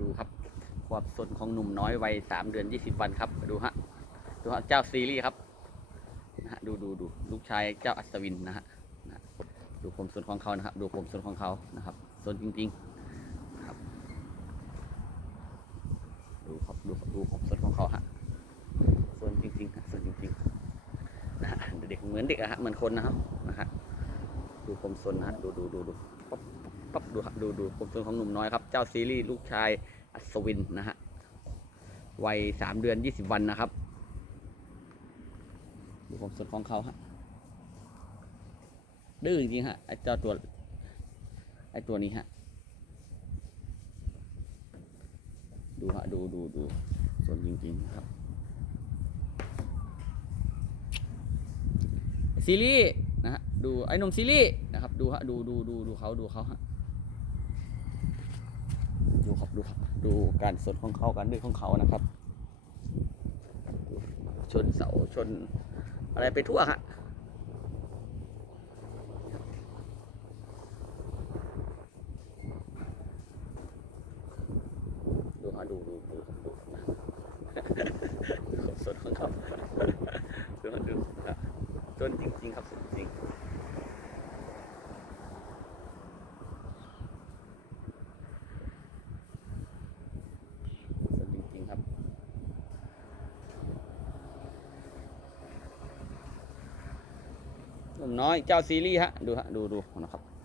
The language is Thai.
ดูครับความสนของหนุ่มน้อยวัยสามเดือนยี่สิบวันครับดูฮะดูฮะเจ้าซีรีส์ครับนะฮะดูดูดูลูกชายเจ้าอัศวินนะฮะนะฮะดูความสนของเขานะครับ ดูความสนของเขานะครับสนจริงๆนะครับ ดูครับดูดูความสนของเขาฮะสนจริงๆฮะสนจริงๆนะฮะเด็กเหมือนเด็กอะฮะเหมือนคนนะครับ ดูความสนนะฮะดูดูดูดูปั๊บปั๊บดูดูดูความสนของหนุ่มน้อยครับ เจ้าซีรีส์ลูกชายอัศวินนะฮะวัยสามเดือนยี่สิบวันนะครับ ดูความสดของเขาฮะดื้อจริงฮะไอเจ้าตัวไอตัวนี้ฮะดูฮะดูดูดูสนจริงๆนะครับซีรีส์นะฮะดูไอ้หนมซีรีส์ นะครับ ดูฮะดูดูดูดูเขาดูเขาฮะดูครับดูครับดูการสดของเขาการดื้อของเขานะครับ ชนเสาชนอะไรไปทั่วฮะดูฮะดูดูดูดูนะดูสดของเขาดูฮะดูจนจริงๆครับจริง สดจริงๆครับ หนุ่มน้อยเจ้าซีรีส์ฮะดูฮะดูดูนะครับ